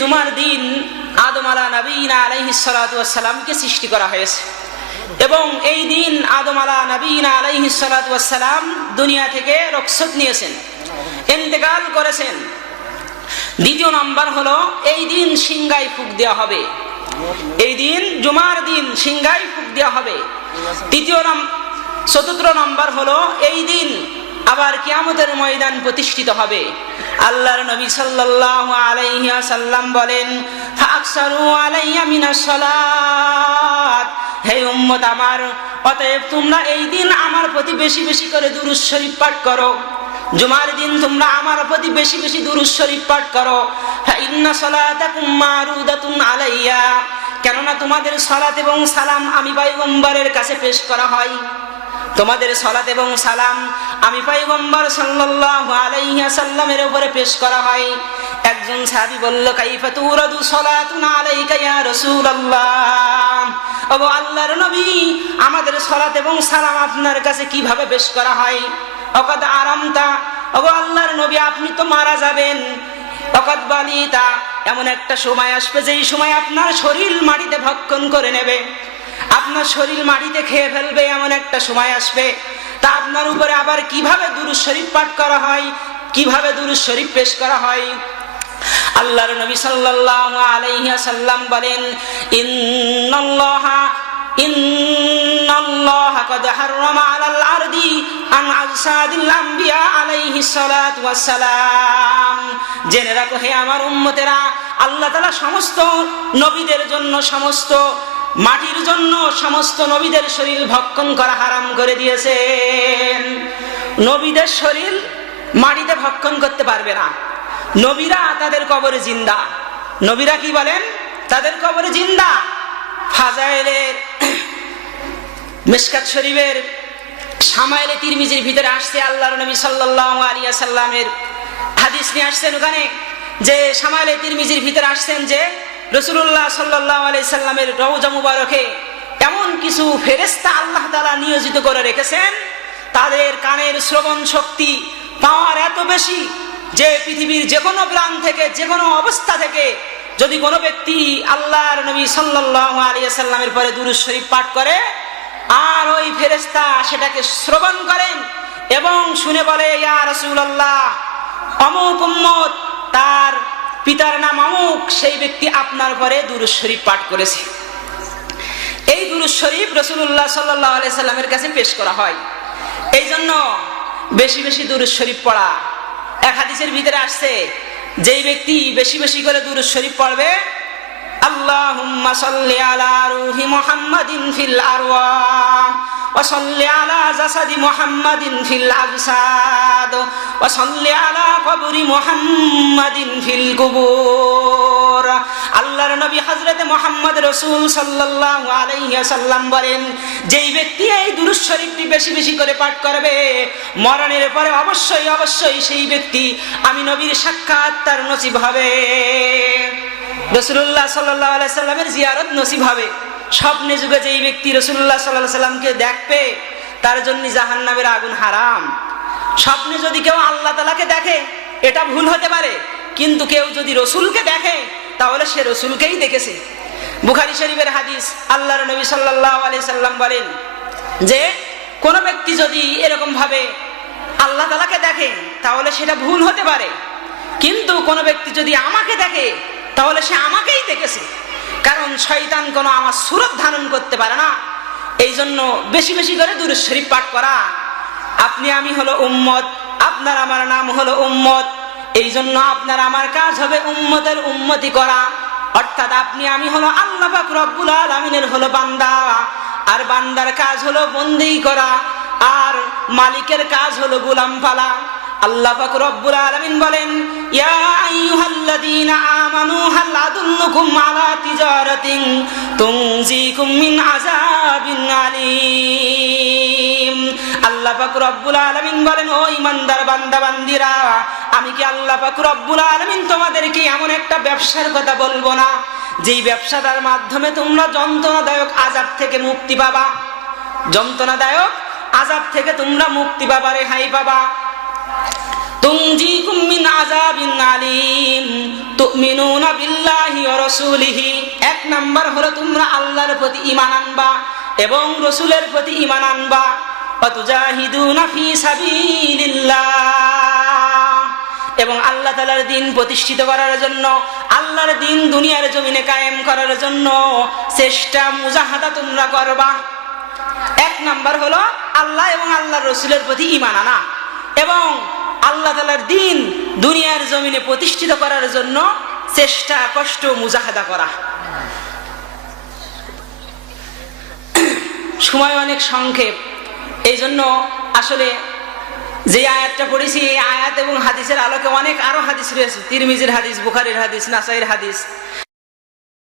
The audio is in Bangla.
জুমার দিন আদম আলাইহিস সালাতু ওয়াস সালামকে সৃষ্টি করা হয়েছে এবং এই দিন আদম আলাইহিস সালাতু ওয়াস সালাম দুনিয়া থেকে রুখসত নিয়েছেন, ইন্তেকাল করেছেন। দ্বিতীয় নাম্বার হলো এই দিন সিংহায় ফুঁক দেওয়া হবে, এই দিন জুমার দিন সিংহায় ফুঁক দেওয়া হবে। চতুর্থ নাম্বার হলো এই দিন আবার কিয়ামতের ময়দান প্রতিষ্ঠিত হবে। আল্লাহর নবী সাল্লাল্লাহু আলাইহি ওয়াসাল্লাম বলেন, ফাকসারু আলাইয়া মিনাস সালাত, হে উম্মত আমার, অতএব তোমরা এই দিন আমার প্রতি বেশি বেশি করে দুরূদ শরীফ পাঠ করো। জুমার দিন তোমরা আমার প্রতি বেশি বেশি দুরূদ শরীফ পাঠ করো। ইন্না সালাতাকুম মারুদাতুন আলাইয়া, কেননা তোমাদের সালাত এবং সালাম আমি পয়গম্বরের কাছে পেশ করা হয়। তোমাদের সালাত এবং সালাম আমি পয়গম্বর সাল্লাল্লাহু আলাইহি ওয়াসাল্লামের উপরে পেশ করা হয়। একজন সাহাবী বলল, কাইফা তুরাদু সালাতুনা আলাইকা ইয়া রাসূলুল্লাহ, ওগো আল্লাহর নবী, আমাদের সালাত এবং সালাম আপনার কাছে কিভাবে পেশ করা হয়? অকাদ আরামতা, ওগো আল্লাহর নবী, আপনি তো মারা যাবেন। অকাদ বালিতা, এমন একটা সময় আসবে যেই সময় আপনার শরীর মাটিতে ভক্ষণ করে নেবে, আপনার শরীর মাটিতে খেয়ে ফেলবে, এমন একটা সময় আসবে। তা আপনার উপরে আবার কিভাবে দুরূদ শরীফ পাঠ করা হয়, কিভাবে দুরূদ শরীফ পেশ করা হয়? আল্লাহর নবী সাল্লাল্লাহু আলাইহি ওয়াসাল্লাম বলেন, ইন্নাল্লাহা ক্বাদ হাররামা আলাল আরদি আন আজসাদিল আমবিয়া আলাইহিস সালাতু ওয়াস সালাম, জেনে রাখো হে আমার উম্মতেরা, আল্লাহ তাআলা সমস্ত নবীদের জন্য, সমস্ত মাটির জন্য সমস্ত নবীদের শরীর ভক্ষণ করা হারাম করে দিয়েছেন। নবীদের শরীর মাটিতে ভক্ষণ করতে পারবে না। নবীরা তাদের কবরে জিন্দা। নবীরা কি বলেন? তাদের কবরে জিন্দা। ফাজাইলের মিশকাত শরীফের শামাইলে তিরমিজির ভিতরে আসছে, আল্লাহর নবী সাল্লাল্লাহু আলাইহি ওয়াসাল্লামের হাদিস নিয়ে আসছেন ওখানে, যে শামাইলে তিরমিজির ভিতরে আসছেন যে রাসূলুল্লাহ সাল্লাল্লাহু আলাইহি সাল্লামের রওজা মুবারকে এমন কিছু ফেরেশতা আল্লাহ তাআলা নিয়োজিত করে রেখেছেন, তাদের কানের শ্রবণ শক্তি পাওয়ার এত বেশি যে পৃথিবীর যে কোনো প্রান্ত থেকে, যে কোনো অবস্থা থেকে যদি কোনো ব্যক্তি আল্লাহর নবী সাল্লাল্লাহু আলাইহি সাল্লামের পরে দুরূদ শরীফ পাঠ করে, আর ওই ফেরেশতা সেটাকে শ্রবণ করেন এবং শুনে বলে, ইয়া রাসূলুল্লাহ, অমুক উম্মত, তার পিতার নাম অমুক, সেই ব্যক্তি আপনার পরে দুরূদ শরীফ পাঠ করেছে। এই দুরূদ শরীফ রাসূলুল্লাহ সাল্লাল্লাহু আলাইহি সাল্লামের কাছে পেশ করা হয়। এই জন্য বেশি বেশি দুরূদ শরীফ পড়া। এক হাদিসের ভিতরে আসছে, যেই ব্যক্তি বেশি বেশি করে দুরূদ শরীফ পড়বে, আল্লাহুম্মা সাল্লি আলা রূহি মুহাম্মাদিন ফিল আরওয়াহ ওয়া সাল্লি আলা জাসাদি মুহাম্মাদিন ফিল আজসাদ ওয়া সাল্লি আলা কবরি মুহাম্মাদিন ফিল কুবুর। আল্লাহর নবী হযরত মুহাম্মদ রাসূল সাল্লাল্লাহু আলাইহি ওয়াসাল্লাম বলেন, যেই ব্যক্তি এই দুরূদ শরীফটি বেশি বেশি করে পাঠ করবে, মরণের পরে অবশ্যই অবশ্যই সেই ব্যক্তি আমি নবীর সাক্ষাৎ তার নসিব হবে। রাসূলুল্লাহ সাল্লাল্লাহু আলাইহি সাল্লামের জিয়ারত নসিব হবে। স্বপ্নে যুগে যেই ব্যক্তি রাসূলুল্লাহ সাল্লাল্লাহু আলাইহি সাল্লামকে দেখবে, তার জন্য জাহান্নামের আগুন হারাম। স্বপ্নে যদি কেউ আল্লাহ তাআলাকে দেখে, এটা ভুল হতে পারে, কিন্তু কেউ যদি রাসূলকে দেখে, তাহলে সে রাসূলকেই দেখেছে। বুখারী শরীফের হাদিস, আল্লাহর নবী সাল্লাল্লাহু আলাইহি সাল্লাম বলেন যে কোন ব্যক্তি যদি এরকম ভাবে আল্লাহ তাআলাকে দেখে, তাহলে সেটা ভুল হতে পারে, কিন্তু কোন ব্যক্তি যদি আমাকে দেখে, তাহলে সে আমাকেই দেখেছে, কারণ শয়তান কোনো আমার সুরত ধারণ করতে পারে না। এই জন্য বেশি বেশি করে দুরূদ শরীফ পাঠ করা। আপনি আমি হলো উম্মত, আপনার আমার নাম হলো উম্মত, এই জন্য আপনার আমার কাজ হবে উম্মতের উম্মতি করা। অর্থাৎ আপনি আমি হলো আল্লাহ পাক রব্বুল আলামিনের হলো বান্দা, আর বান্দার কাজ হলো বন্দেগী করা, আর মালিকের কাজ হলো গোলাম পালা। আল্লাহ পাক রব্বুল আলামিন বলেন, ইয়া আইয়ুহাল্লাযীনা আমানু হাল আদুল্লুকুম আলা তিজারাতিন তুনজিকুম মিন আযাবিন আলীম। আল্লাহ পাক রব্বুল আলামিন বলেন, ও ঈমানদার বান্দা বান্দীরা, আমি কি আল্লাহ পাক রব্বুল আলামিন তোমাদেরকে এমন একটা ব্যবসার কথা বলবো না, যেই ব্যবসাটার মাধ্যমে তোমরা যন্ত্রণাদায়ক আযাব থেকে মুক্তি পাবা, যন্ত্রণাদায়ক আযাব থেকে তোমরা মুক্তি পাবা, রেহাই পাবা। তুনজিকুম মিন আযাবিন আলীম তুমিনুনা বিল্লাহি ওয়া রাসূলিহি। এক নাম্বার হলো তোমরা আল্লাহর প্রতি ঈমান আনবা এবং রাসূলের প্রতি ঈমান আনবা। ওয়া তুজাহিদুনা ফি সাবিলিল্লাহ, এবং আল্লাহ তাআলার দ্বীন প্রতিষ্ঠিত করার জন্য, আল্লাহর দ্বীন দুনিয়ার জমিনে কায়েম করার জন্য চেষ্টা মুজাহাদা তোমরা করবা। এক নাম্বার হলো আল্লাহ এবং আল্লাহর রাসূলের প্রতি ঈমান আনা এবং আল্লাহ তাআলার দ্বীন দুনিয়ার জমিনে প্রতিষ্ঠিত করার জন্য চেষ্টা কষ্ট মুজাহাদা করা। সময় অনেক সংক্ষেপ, এই জন্য আসলে যে আয়াতটা পড়েছি এই আয়াত এবং হাদিসের আলোকে অনেক আরো হাদিস রয়েছে, তিরমিজির হাদিস, বুখারীর হাদিস, নাসাইর হাদিস,